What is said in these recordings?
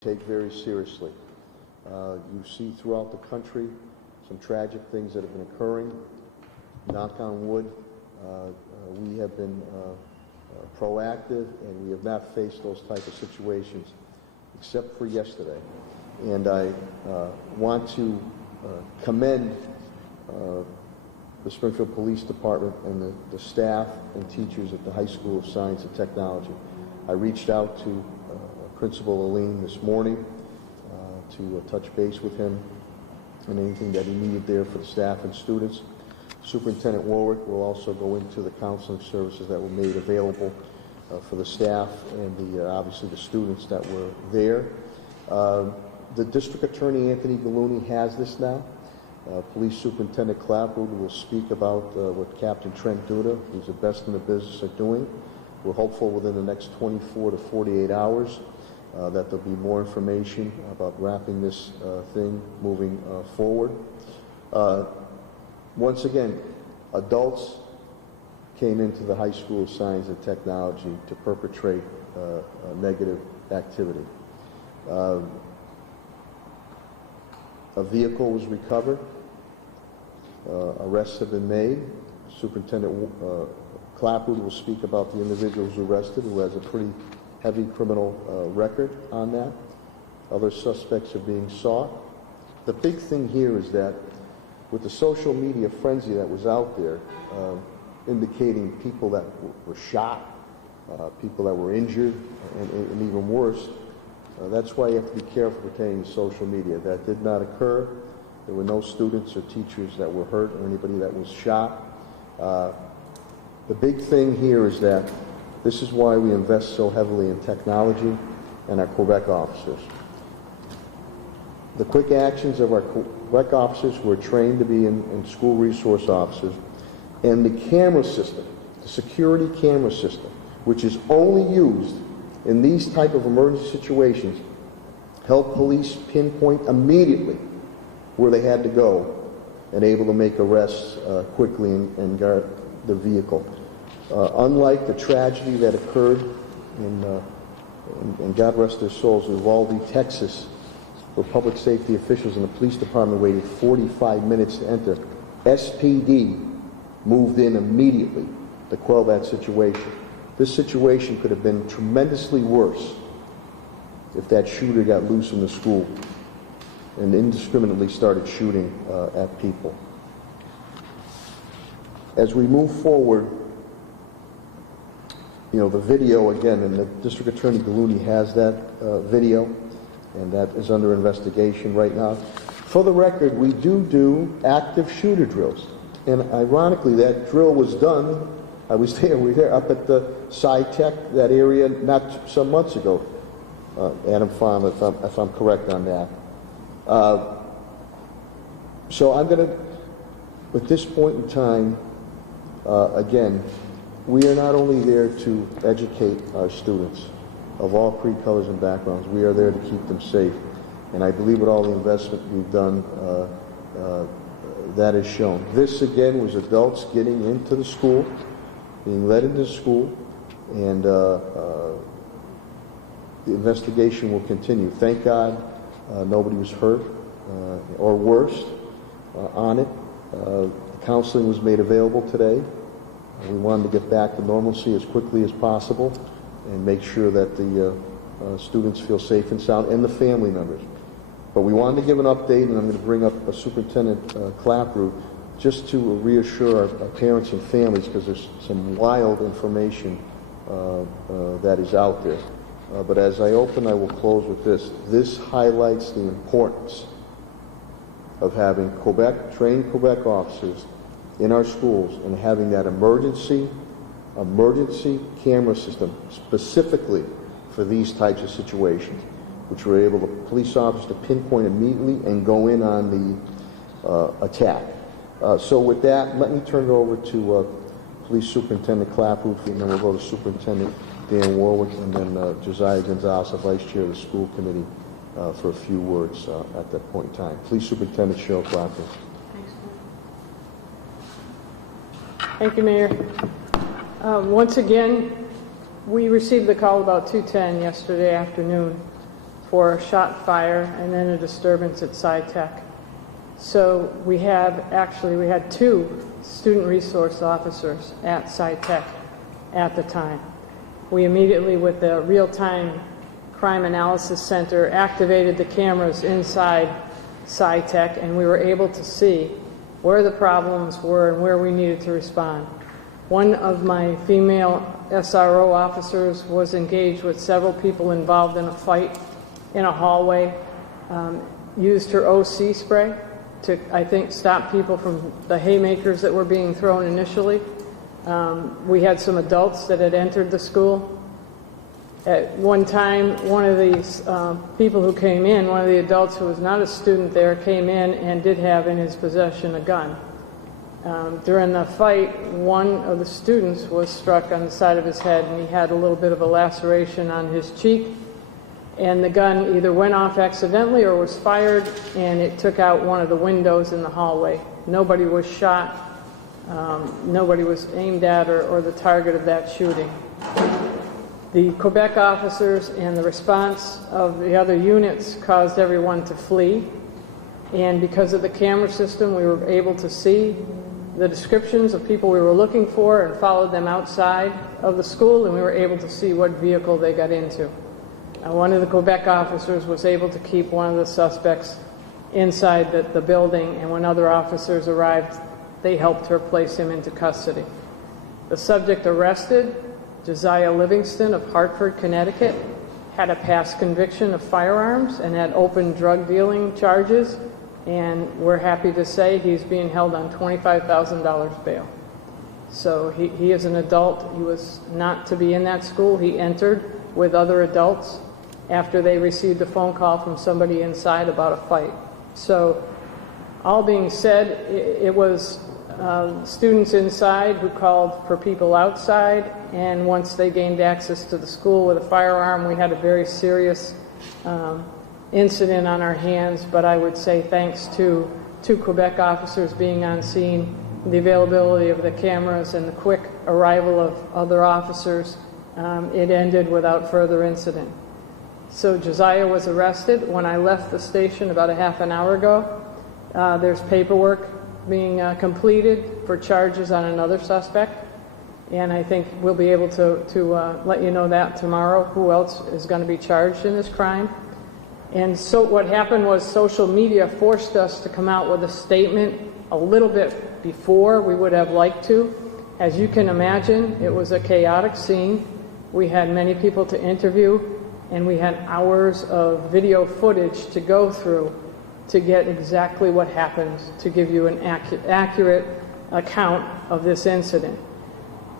take very seriously. You see throughout the country some tragic things that have been occurring. Knock on wood, we have been proactive, and we have not faced those type of situations except for yesterday. And I want to commend the Springfield Police Department and the staff and teachers at the High School of Science and Technology. I reached out to Principal Aline this morning to touch base with him and anything that he needed there for the staff and students. Superintendent Warwick will also go into the counseling services that were made available for the staff and obviously the students that were there. The District Attorney Anthony Gallooni has this now. Police Superintendent Clapwood will speak about what Captain Trent Duda, who's the best in the business, are doing. We're hopeful within the next 24 to 48 hours that there'll be more information about wrapping this thing moving forward. Once again, adults came into the High School of Science and Technology to perpetrate negative activity. A vehicle was recovered. Arrests have been made. Superintendent Clapwood will speak about the individual who's arrested, who has a pretty heavy criminal record on that. Other suspects are being sought. The big thing here is that with the social media frenzy that was out there, indicating people that were shot, people that were injured, and even worse, that's why you have to be careful pertaining to social media. That did not occur. There were no students or teachers that were hurt or anybody that was shot. The big thing here is that this is why we invest so heavily in technology and our Quebec officers. The quick actions of our Quebec officers who are trained to be in school resource officers, and the camera system, the security camera system, which is only used in these type of emergency situations, help police pinpoint immediately where they had to go and able to make arrests quickly and guard the vehicle. Unlike the tragedy that occurred in God rest their souls, in Uvalde, Texas, where public safety officials and the police department waited 45 minutes to enter, SPD moved in immediately to quell that situation. This situation could have been tremendously worse if that shooter got loose in the school and indiscriminately started shooting at people. As we move forward, you know, the video, again, and the District Attorney Gallooni has that video, and that is under investigation right now. For the record, we do active shooter drills. And ironically, that drill was done, I was there, we were there up at the Sci-Tech, that area, not some months ago. Adam Farm, if I'm correct on that. So I'm going to, at this point in time, again, we are not only there to educate our students of all creed, colors, and backgrounds. We are there to keep them safe. And I believe with all the investment we've done, that is shown. This, again, was adults getting into the school, being led into school, and the investigation will continue. Thank God nobody was hurt or worse on it. Counseling was made available today. We wanted to get back to normalcy as quickly as possible and make sure that the students feel safe and sound, and the family members. But we wanted to give an update, and I'm going to bring up Superintendent Clapwood just to reassure our parents and families, because there's some wild information that is out there. But as I open, I will close with this. This highlights the importance of having trained Quebec officers in our schools and having that emergency camera system specifically for these types of situations, which were able to police officers to pinpoint immediately and go in on the attack. So with that, let me turn it over to Police Superintendent Clapwood, and then we'll go to Superintendent Dan Warwick, and then Josiah Gonzalez, the Vice Chair of the School Committee, for a few words at that point in time. Police Superintendent Cheryl Clapwood. Thank you, Mayor. Once again, we received the call about 2:10 yesterday afternoon for a shot fire and then a disturbance at Sci-Tech. So we had 2 student resource officers at Sci-Tech at the time. We immediately, with the real-time crime analysis center, activated the cameras inside Sci-Tech, and we were able to see where the problems were and where we needed to respond. One of my female SRO officers was engaged with several people involved in a fight in a hallway, used her OC spray to, I think, stop people from the haymakers that were being thrown initially. We had some adults that had entered the school. At one time, one of these people who came in, one of the adults who was not a student there, came in and did have in his possession a gun. During the fight, one of the students was struck on the side of his head, and he had a little bit of a laceration on his cheek. And the gun either went off accidentally or was fired, and it took out one of the windows in the hallway. Nobody was shot. Nobody was aimed at or the target of that shooting. The Quebec officers and the response of the other units caused everyone to flee. And because of the camera system, we were able to see the descriptions of people we were looking for and followed them outside of the school, and we were able to see what vehicle they got into. One of the Quebec officers was able to keep one of the suspects inside the building, and when other officers arrived, they helped her place him into custody. The subject arrested, Josiah Livingston of Hartford, Connecticut, had a past conviction of firearms and had open drug dealing charges, and we're happy to say he's being held on $25,000 bail. So he is an adult. He was not to be in that school. He entered with other adults after they received a phone call from somebody inside about a fight. So all being said, it was students inside who called for people outside, and once they gained access to the school with a firearm, we had a very serious incident on our hands. But I would say thanks to 2 Quebec officers being on scene, the availability of the cameras, and the quick arrival of other officers, it ended without further incident. So Josiah was arrested. When I left the station about a half an hour ago, there's paperwork being completed for charges on another suspect, and I think we'll be able to let you know that tomorrow, who else is going to be charged in this crime. And so what happened was social media forced us to come out with a statement a little bit before we would have liked to. As you can imagine, it was a chaotic scene. We had many people to interview, and we had hours of video footage to go through to get exactly what happened, to give you an accurate account of this incident.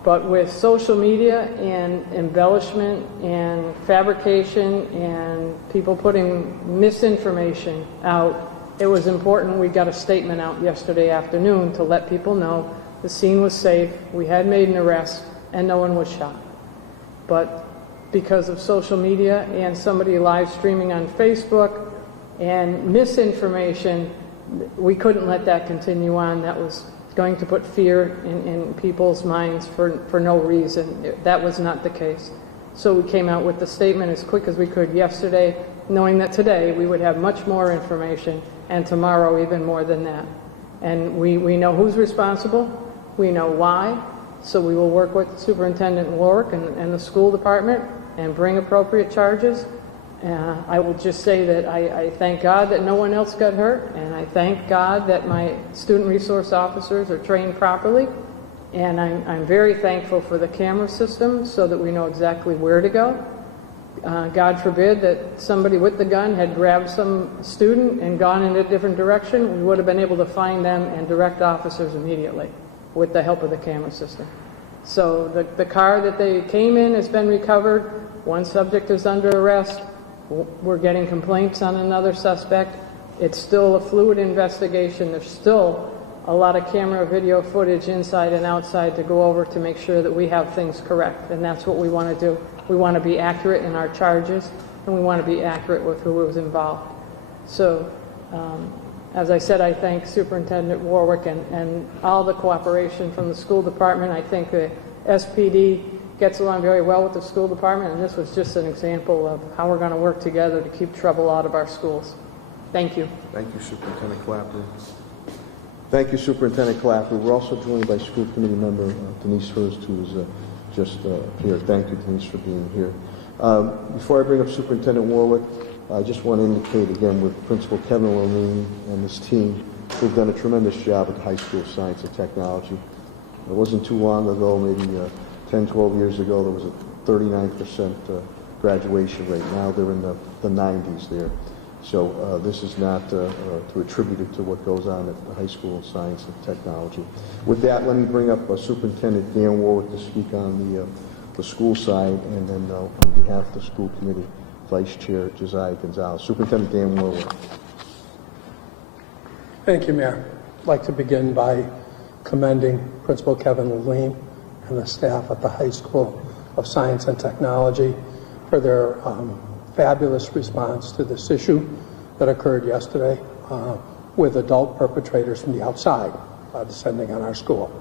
But with social media and embellishment and fabrication and people putting misinformation out, it was important we got a statement out yesterday afternoon to let people know the scene was safe, we had made an arrest, and no one was shot. But because of social media and somebody live streaming on Facebook and misinformation, we couldn't let that continue on. That was going to put fear in people's minds for no reason. That was not the case. So we came out with the statement as quick as we could yesterday, knowing that today we would have much more information, and tomorrow even more than that. And we know who's responsible, we know why, so we will work with Superintendent Warwick and the school department and bring appropriate charges. I will just say that I thank God that no one else got hurt, and I thank God that my student resource officers are trained properly, and I'm very thankful for the camera system so that we know exactly where to go. God forbid that somebody with the gun had grabbed some student and gone in a different direction. We would have been able to find them and direct officers immediately with the help of the camera system. So the car that they came in has been recovered. One subject is under arrest. We're getting complaints on another suspect. It's still a fluid investigation. There's still a lot of camera video footage inside and outside to go over to make sure that we have things correct, and that's what we want to do. We want to be accurate in our charges, and we want to be accurate with who was involved. So, as I said, I thank Superintendent Warwick and all the cooperation from the school department. I think the SPD gets along very well with the school department, and this was just an example of how we're going to work together to keep trouble out of our schools. Thank you. Thank you, Superintendent Clapper. Thank you, Superintendent Clapper. We're also joined by School Committee member Denise Hurst, who is just here. Thank you, Denise, for being here. Before I bring up Superintendent Warwick, I just want to indicate again with Principal Kevin Lerine and his team, who've done a tremendous job at the High School of Science and Technology. It wasn't too long ago, maybe 10, 12 years ago, there was a 39% graduation rate. Now they're in the 90s there. So this is not to attribute it to what goes on at the High School of Science and Technology. With that, let me bring up Superintendent Dan Warwick to speak on the school side, and then on behalf of the School Committee, Vice Chair Josiah Gonzalez. Superintendent Dan Warwick. Thank you, Mayor. I'd like to begin by commending Principal Kevin Lerine and the staff at the High School of Science and Technology for their fabulous response to this issue that occurred yesterday with adult perpetrators from the outside descending on our school.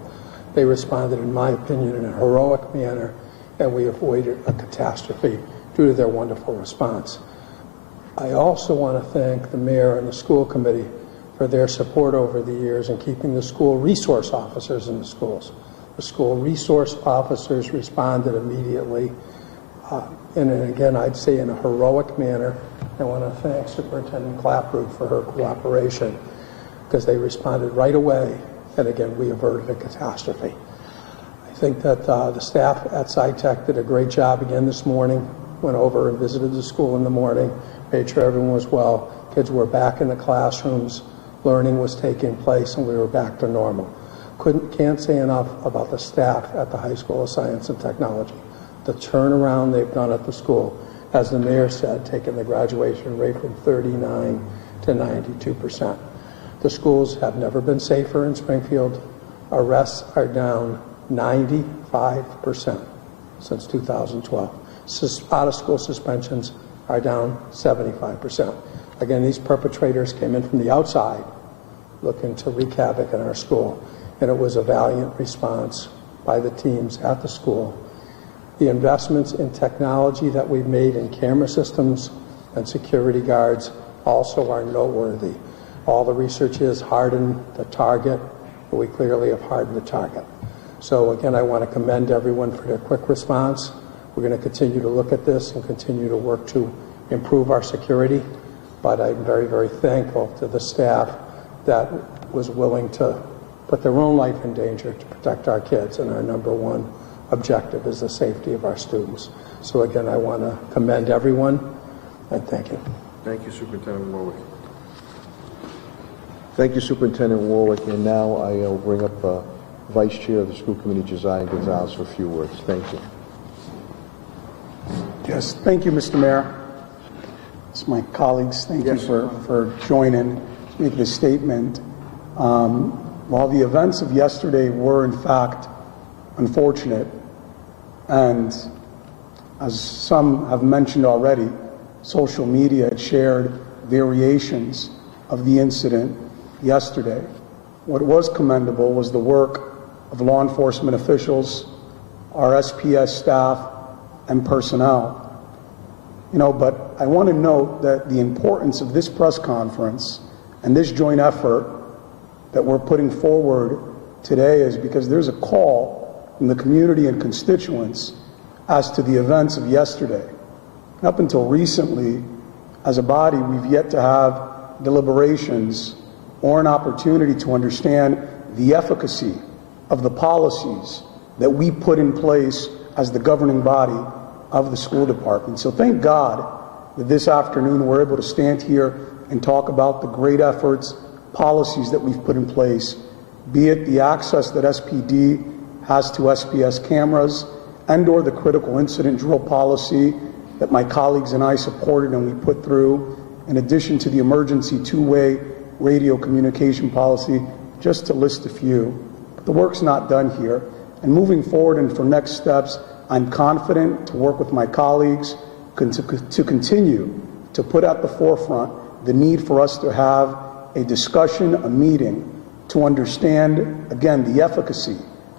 They responded, in my opinion, in a heroic manner, and we avoided a catastrophe due to their wonderful response. I also want to thank the mayor and the school committee for their support over the years in keeping the school resource officers in the schools. The school resource officers responded immediately, and again, I'd say in a heroic manner. I want to thank Superintendent Clapper for her cooperation, because they responded right away, and again, we averted a catastrophe. I think that the staff at Sci-Tech did a great job again this morning. Went over and visited the school in the morning, made sure everyone was well. Kids were back in the classrooms, learning was taking place, and we were back to normal. Can't say enough about the staff at the High School of Science and Technology. The turnaround they've done at the school, as the mayor said, taking the graduation rate from 39 to 92%. The schools have never been safer in Springfield. Arrests are down 95% since 2012. Out-of-school suspensions are down 75%. Again, these perpetrators came in from the outside looking to wreak havoc in our school, and it was a valiant response by the teams at the school. The investments in technology that we've made in camera systems and security guards also are noteworthy. All the research is harden the target, but we clearly have hardened the target. So again, I want to commend everyone for their quick response. We're going to continue to look at this and continue to work to improve our security, but I'm very, very thankful to the staff that was willing to put their own life in danger to protect our kids, and our number one objective is the safety of our students. So again, I want to commend everyone, and thank you. Thank you, Superintendent Warwick. Thank you, Superintendent Warwick, and now I will bring up Vice Chair of the School Committee, Josiah Gonzalez, for a few words. Thank you. Yes, thank you, Mr. Mayor. It's my colleagues, thank you for joining, make this statement. While the events of yesterday were in fact unfortunate, and as some have mentioned already, social media had shared variations of the incident yesterday. What was commendable was the work of law enforcement officials, our SPS staff, and personnel. But I want to note that the importance of this press conference and this joint effort that we're putting forward today is because there's a call from the community and constituents as to the events of yesterday. Up until recently, as a body, we've yet to have deliberations or an opportunity to understand the efficacy of the policies that we put in place as the governing body of the school department. So thank God that this afternoon we're able to stand here and talk about the great efforts, policies that we've put in place, be it the access that SPD has to SPS cameras and or the critical incident drill policy that my colleagues and I supported and we put through, in addition to the emergency two-way radio communication policy, just to list a few. But the work's not done here. And moving forward and for next steps, I'm confident to work with my colleagues to continue to put at the forefront the need for us to have a discussion, a meeting, to understand, again, the efficacy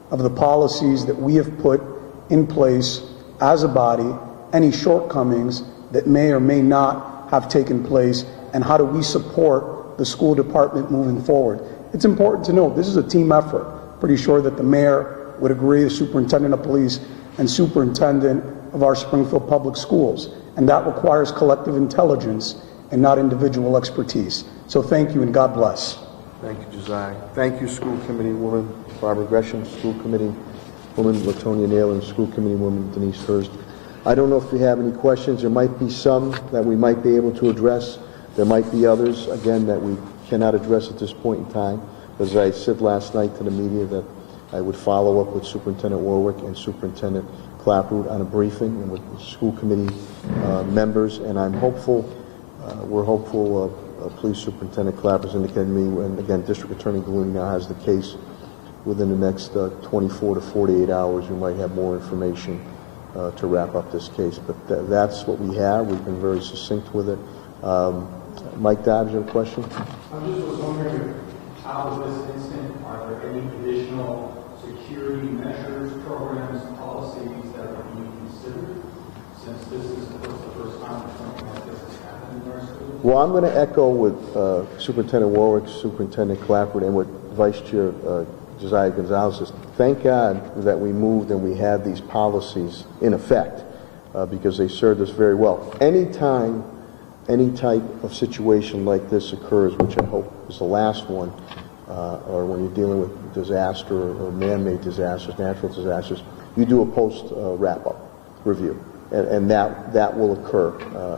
of the policies that we have put in place as a body, any shortcomings that may or may not have taken place, and how do we support the school department moving forward. It's important to note this is a team effort. Pretty sure that the mayor would agree, the superintendent of police and superintendent of our Springfield Public Schools, and that requires collective intelligence and not individual expertise. So thank you and God bless. Thank you, Josiah. Thank you, School Committee Woman Barbara Gresham, School Committee Woman Latonia Naylor, and School Committee Woman Denise Hurst. I don't know if you have any questions. There might be some that we might be able to address. There might be others, again, that we cannot address at this point in time. As I said last night to the media, that I would follow up with Superintendent Warwick and Superintendent Clapprood on a briefing and with the school committee members, and I'm hopeful, we're hopeful, Police Superintendent Clapprood indicated to me, and again, District Attorney Gallooni now has the case. Within the next 24 to 48 hours, we might have more information to wrap up this case. But that's what we have. We've been very succinct with it. Mike Dobbs, you have a question? I just was wondering, out of this incident, are there any additional security measures, programs, policies that are being considered, since this is the first time that something like this has happened in our school? Well, I'm going to echo with Superintendent Warwick, Superintendent Clapprood, and with Vice Chair Josiah Gonzalez. Thank God that we moved and we had these policies in effect because they served us very well. Anytime any type of situation like this occurs, which I hope is the last one, or when you're dealing with disaster or man-made disasters, natural disasters, you do a post-wrap-up review, and that will occur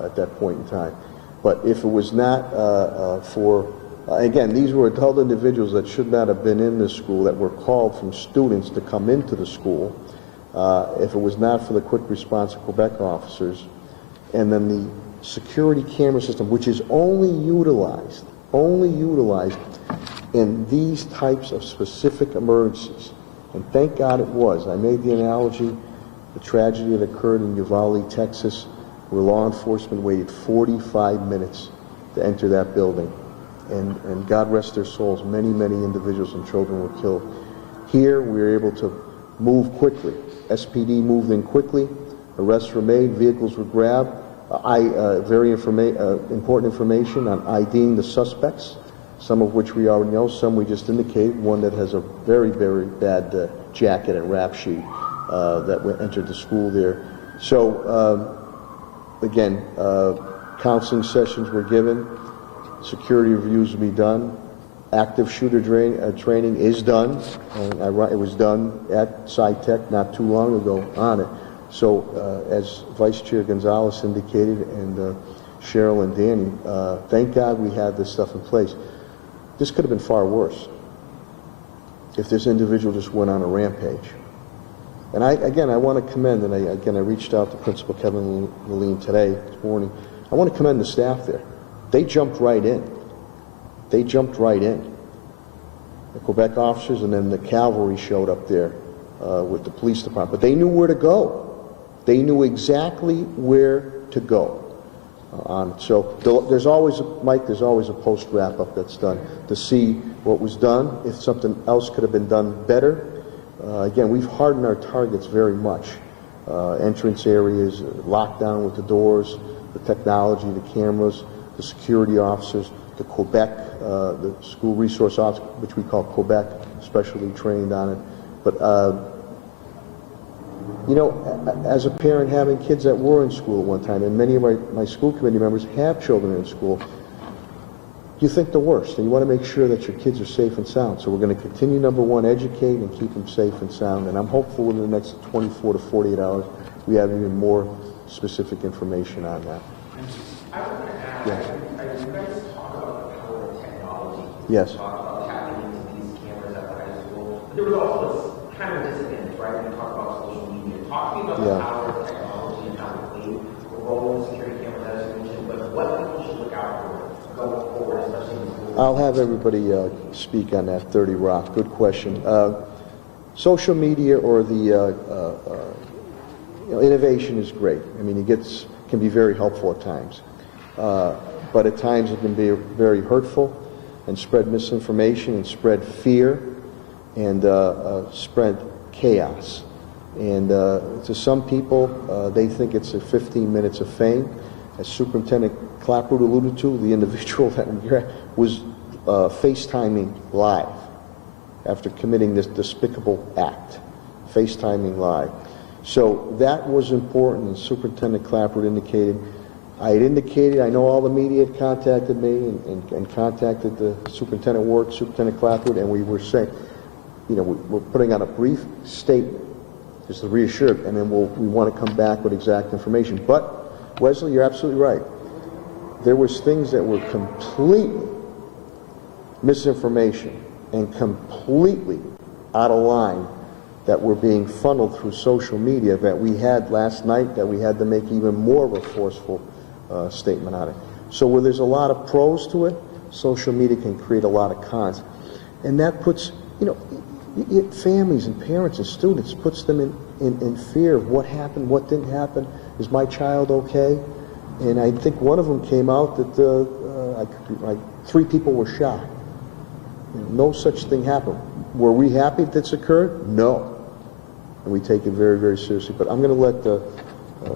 at that point in time. But if it was not again, these were adult individuals that should not have been in this school, that were called from students to come into the school. If it was not for the quick response of Quebec officers, and then the security camera system, which is only utilized in these types of specific emergencies, and thank God it was. I made the analogy, the tragedy that occurred in Uvalde, Texas, where law enforcement waited 45 minutes to enter that building. And God rest their souls, many, many individuals and children were killed. Here, we were able to move quickly. SPD moved in quickly, arrests were made, vehicles were grabbed. Very important information on IDing the suspects, some of which we already know, some we just indicated, one that has a very, very bad jacket and rap sheet that entered the school there. So, again, counseling sessions were given. Security reviews will be done. Active shooter training is done. And it was done at Sci-Tech not too long ago on it. So as Vice Chair Gonzalez indicated, and Cheryl and Danny, thank God we had this stuff in place. This could have been far worse if this individual just went on a rampage. And I want to commend, and I reached out to Principal Kevin Leline today, this morning. I want to commend the staff there. They jumped right in. They jumped right in. The Quebec officers, and then the cavalry showed up there with the police department. But they knew where to go. They knew exactly where to go. So there's always, Mike, there's always a post wrap-up that's done to see what was done, if something else could have been done better. Again, we've hardened our targets very much. Entrance areas, lockdown with the doors, the technology, the cameras, the security officers, the Quebec, the school resource officer, which we call Quebec, specially trained on it. But, you know, as a parent having kids that were in school at one time, and many of my school committee members have children in school, you think the worst, and you want to make sure that your kids are safe and sound. So we're going to continue, number one, educate and keep them safe and sound. And I'm hopeful within the next 24 to 48 hours, we have even more specific information on that. I was going to ask, you guys talk about the power of technology. Yes. Talk about tapping into these cameras at the high school. But there was also this kind of disadvantage, right? When you talk about social media. Talk to me about the power of technology and how to play a role in security cameras, as you mentioned, but what people should look out for going forward, especially in the schools. I'll have everybody speak on that, 30 Rock. Good question. Social media or the innovation is great. I mean, can be very helpful at times. But at times it can be very hurtful and spread misinformation and spread fear and spread chaos. And to some people, they think it's 15 minutes of fame. As Superintendent Clapwood alluded to, the individual that was FaceTiming live after committing this despicable act, FaceTiming live. So that was important, and Superintendent Clapwood indicated. I know all the media had contacted me and contacted the Superintendent Ward, Superintendent Clapwood, and we were saying, we're putting out a brief statement just to reassure, and then we want to come back with exact information. But, Wesley, you're absolutely right. There was things that were completely misinformation and completely out of line that were being funneled through social media that we had last night, that we had to make even more of a forceful statement on it. So where there's a lot of pros to it, social media can create a lot of cons. And that puts, families and parents and students, puts them in fear of what happened, what didn't happen. Is my child okay? And I think one of them came out that 3 people were shot. No such thing happened. Were we happy that this occurred? No. And we take it very, very seriously. But I'm going to let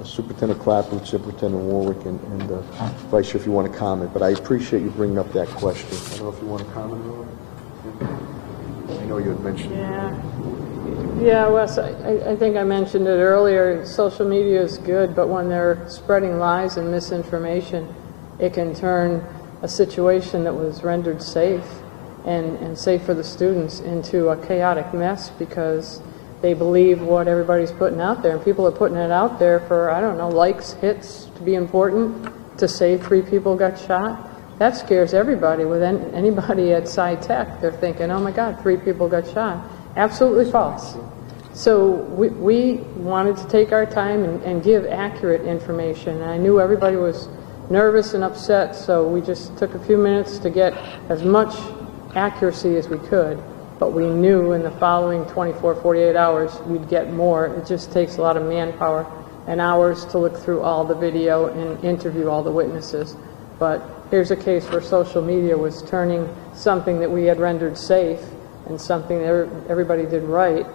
Superintendent Clapwood, Superintendent Warwick, and Vice Chair, if you want to comment. But I appreciate you bringing up that question. I don't know if you want to comment on it. I know you had mentioned it. Yeah, Wes, I think I mentioned it earlier. Social media is good, but when they're spreading lies and misinformation, it can turn a situation that was rendered safe and safe for the students into a chaotic mess because they believe what everybody's putting out there. And people are putting it out there for, I don't know, likes, hits, to be important, to say 3 people got shot. That scares everybody. With anybody at Sci-Tech, they're thinking, oh my God, 3 people got shot. Absolutely false. So we wanted to take our time and give accurate information. And I knew everybody was nervous and upset, so we just took a few minutes to get as much accuracy as we could. But we knew in the following 24, 48 hours we'd get more. It just takes a lot of manpower and hours to look through all the video and interview all the witnesses. But here's a case where social media was turning something that we had rendered safe and something that everybody did right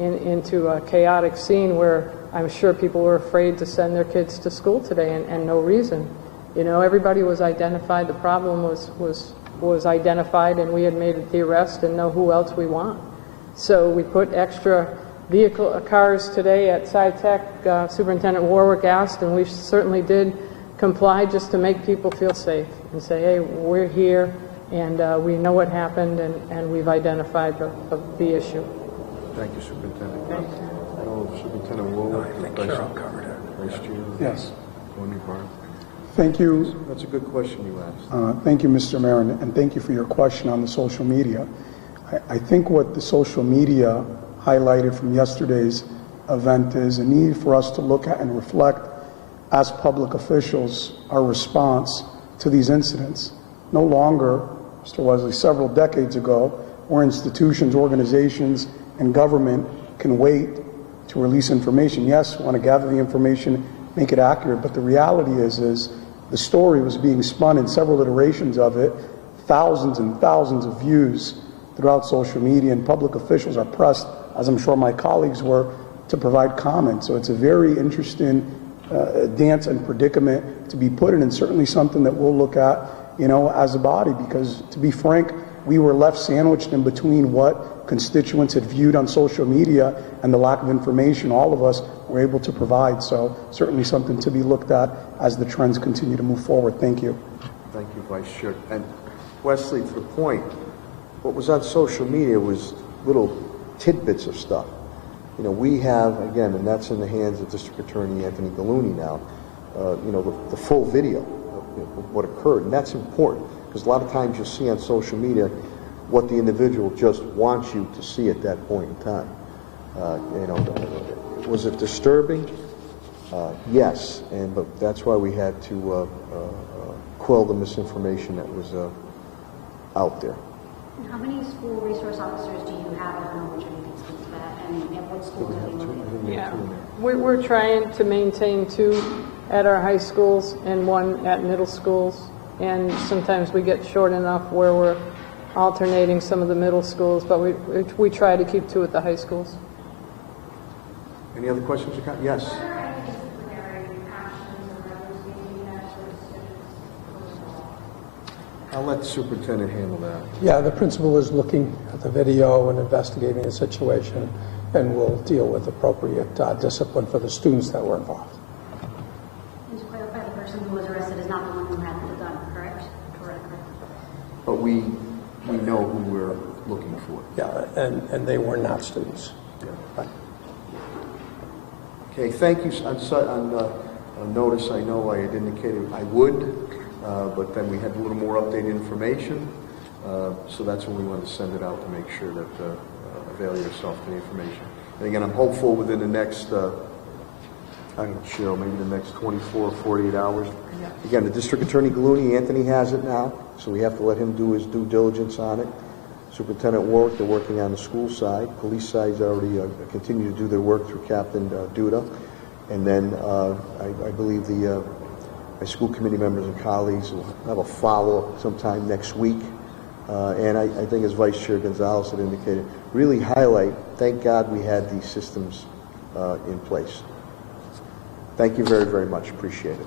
into a chaotic scene where I'm sure people were afraid to send their kids to school today and no reason. Everybody was identified. The problem was identified, and we had made the arrest and know who else we want. So we put extra cars today at Sci-Tech. Superintendent Warwick asked, and we certainly did comply just to make people feel safe and say, hey, we're here, and we know what happened, and we've identified the issue. Thank you, Superintendent. Thank you. Superintendent Warwick. I think Carol covered it. Vice Chair. Yes. Tony Barr. Thank you. That's a good question you asked. Thank you, Mr. Mayor, and thank you for your question on the social media. I think what the social media highlighted from yesterday's event is a need for us to look at and reflect as public officials our response to these incidents. No longer, Mr. Wesley, several decades ago, where institutions, organizations, and government can wait to release information. Yes, we want to gather the information, make it accurate, but the reality is the story was being spun in several iterations of it, thousands and thousands of views throughout social media, and public officials are pressed, as I'm sure my colleagues were, to provide comment. So it's a very interesting dance and predicament to be put in, and certainly something that we'll look at, as a body, because to be frank, we were left sandwiched in between what constituents had viewed on social media and the lack of information all of us were able to provide. So certainly something to be looked at as the trends continue to move forward. Thank you. Thank you, Vice Chair. And Wesley, to the point, what was on social media was little tidbits of stuff. We have, again, and that's in the hands of District Attorney Anthony Gallooni now, the full video of what occurred. And that's important because a lot of times you'll see on social media what the individual just wants you to see at that point in time. Was it disturbing? Yes, but that's why we had to quell the misinformation that was out there. How many school resource officers do you have? I don't know which one you can speak to that, and what schools are they located? Yeah, we're trying to maintain 2 at our high schools and 1 at middle schools, and sometimes we get short enough where we're alternating some of the middle schools, but we try to keep 2 at the high schools. Any other questions or comments? Yes. Are there any disciplinary actions or measures being taken towards students? I'll let the superintendent handle that. Yeah, the principal is looking at the video and investigating the situation, and will deal with appropriate discipline for the students that were involved. Just to clarify, the person who was arrested is not the one who had the gun, correct? Correct. But we know who we're looking for. Yeah, and they were not students. Right. Okay, thank you. On notice, I know I had indicated I would, but then we had a little more updated information. So that's when we wanted to send it out to make sure that avail yourself to the information. And again, I'm hopeful within the next, I don't know, Cheryl, maybe the next 24 or 48 hours. Again, the District Attorney Gallooni, Anthony has it now, so we have to let him do his due diligence on it. Superintendent Warwick, they're working on the school side. Police side's already continue to do their work through Captain Duda. And then I believe my school committee members and colleagues will have a follow-up sometime next week. And I think, as Vice Chair Gonzalez had indicated, really highlight, thank God we had these systems in place. Thank you very, very much. Appreciate it.